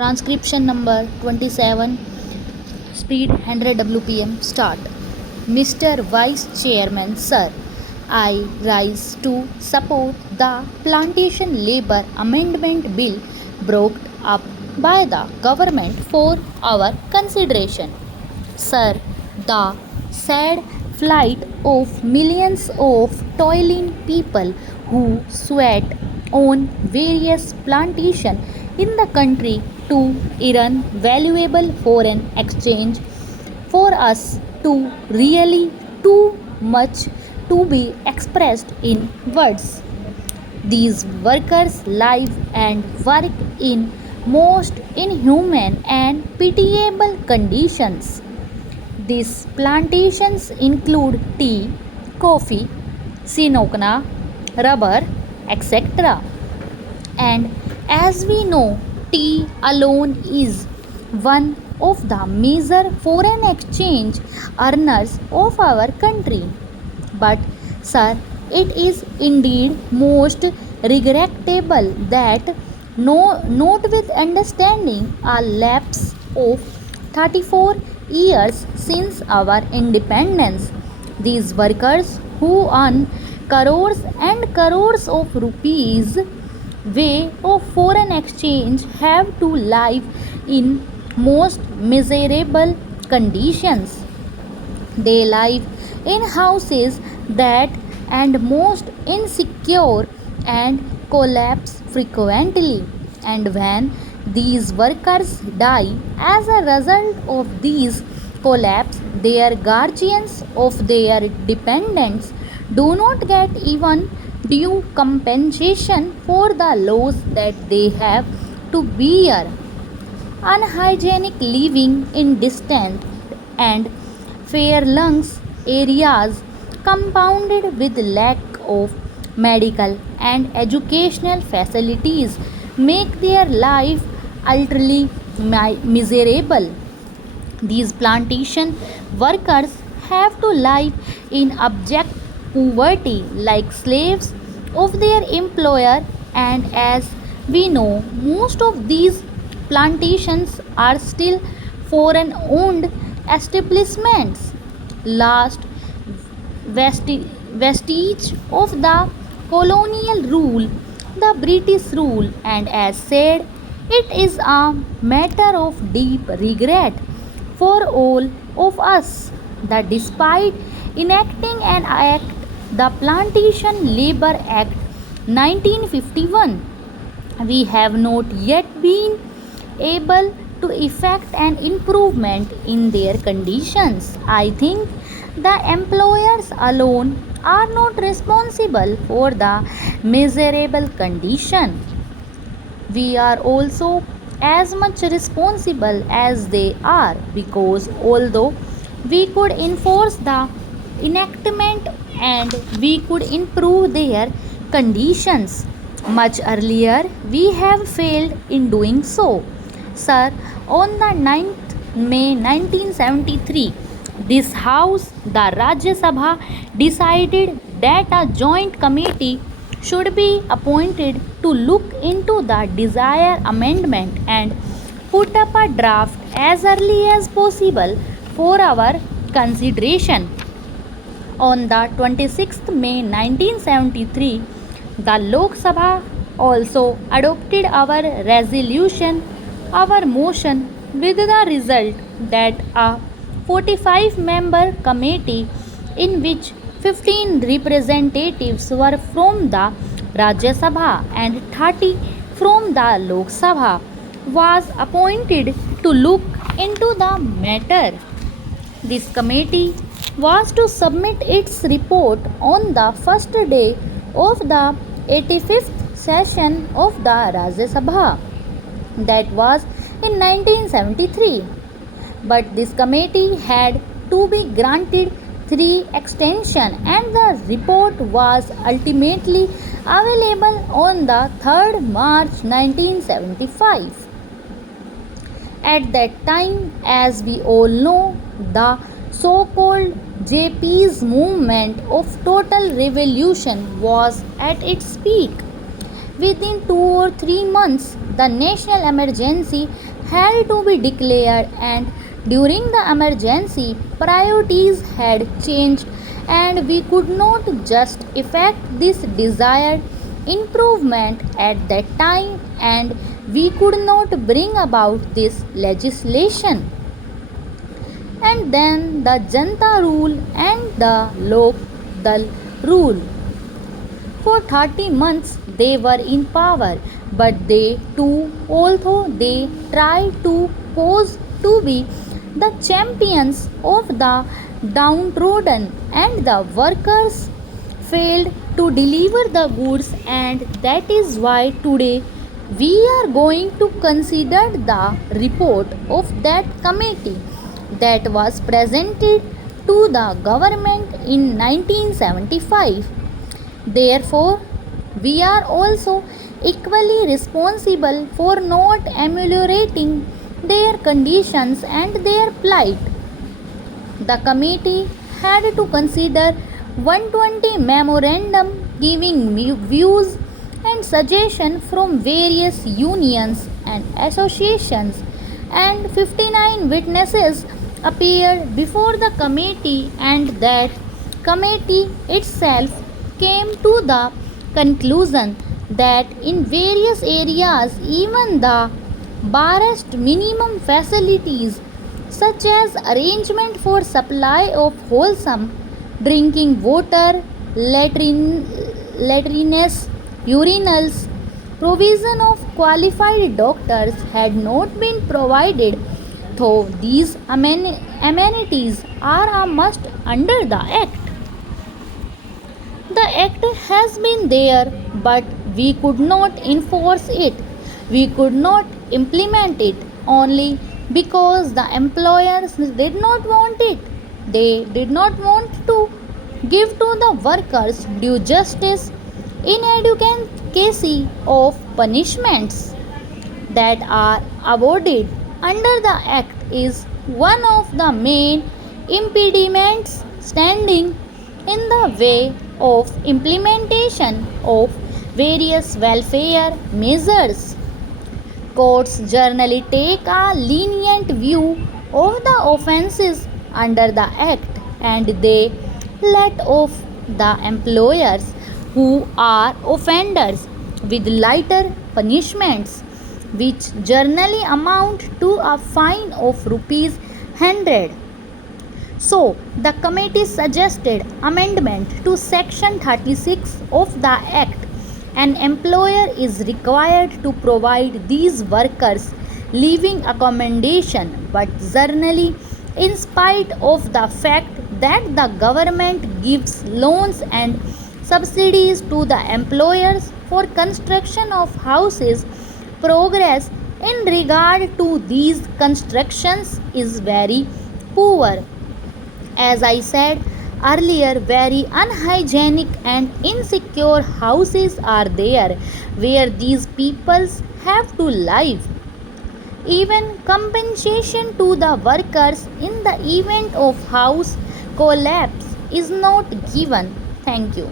Transcription number 27, speed 100 WPM, start. Mr. Vice Chairman, Sir, I rise to support the Plantation Labour Amendment Bill brought up by the government for our consideration. Sir, the sad plight of millions of toiling people who sweat on various plantations in the country to earn valuable foreign exchange for us to really too much to be expressed in words. These workers live and work in most inhuman and pitiable conditions. These plantations include tea, coffee, sinocna, rubber, etc. And as we know, tea alone is one of the major foreign exchange earners of our country. But, sir, it is indeed most regrettable that not with understanding a lapse of 34 years since our independence, these workers who earn crores and crores of rupees way of foreign exchange have to live in most miserable conditions. They live in houses that and most insecure and collapse frequently. And when these workers die as a result of these collapse, their guardians of their dependents do not get even due compensation for the loss that they have to bear. Unhygienic living in distant and fair-lungs areas, compounded with lack of medical and educational facilities, make their life utterly miserable. These plantation workers have to live in abject poverty like slaves of their employer, and as we know, most of these plantations are still foreign owned establishments, last vestige of the colonial rule, the British rule, and as said, it is a matter of deep regret for all of us that despite enacting an act, the Plantation Labour Act 1951, we have not yet been able to effect an improvement in their conditions. I think the employers alone are not responsible for the miserable condition. We are also as much responsible as they are, because although we could enforce the enactment and we could improve their conditions much earlier, we have failed in doing so. Sir, on the 9th May 1973, this House, the Rajya Sabha, decided that a joint committee should be appointed to look into the desired amendment and put up a draft as early as possible for our consideration. On the 26th May 1973, the Lok Sabha also adopted our resolution, our motion, with the result that a 45-member committee, in which 15 representatives were from the Rajya Sabha and 30 from the Lok Sabha, was appointed to look into the matter. This committee was to submit its report on the first day of the 85th session of the Rajya Sabha, that was in 1973. But this committee had to be granted 3 extension, and the report was ultimately available on the 3rd March 1975. At that time, as we all know, the so-called JP's movement of total revolution was at its peak. Within 2 or 3 months, the national emergency had to be declared, and during the emergency, priorities had changed, and we could not just effect this desired improvement at that time, and we could not bring about this legislation. And then the Janta rule and the Lok Dal rule. For 30 months they were in power, but they too, although they tried to pose to be the champions of the downtrodden and the workers, failed to deliver the goods, and that is why today we are going to consider the report of that committee that was presented to the government in 1975. Therefore, we are also equally responsible for not ameliorating their conditions and their plight. The committee had to consider 120 memorandum giving views and suggestions from various unions and associations, and 59 witnesses appeared before the committee, and that committee itself came to the conclusion that in various areas even the barest minimum facilities such as arrangement for supply of wholesome drinking water, latrines, urinals, provision of qualified doctors had not been provided, though these amenities are a must under the Act. The Act has been there, but we could not enforce it. We could not implement it only because the employers did not want it. They did not want to give to the workers due justice in advocacy of punishments that are awarded under the Act is one of the main impediments standing in the way of implementation of various welfare measures. Courts generally take a lenient view of the offences under the Act, and they let off the employers who are offenders with lighter punishments, which generally amount to a fine of rupees 100. So, the committee suggested amendment to section 36 of the Act. An employer is required to provide these workers living accommodation, but generally, in spite of the fact that the government gives loans and subsidies to the employers for construction of houses, progress in regard to these constructions is very poor. As I said earlier, very unhygienic and insecure houses are there where these peoples have to live. Even compensation to the workers in the event of house collapse is not given. Thank you.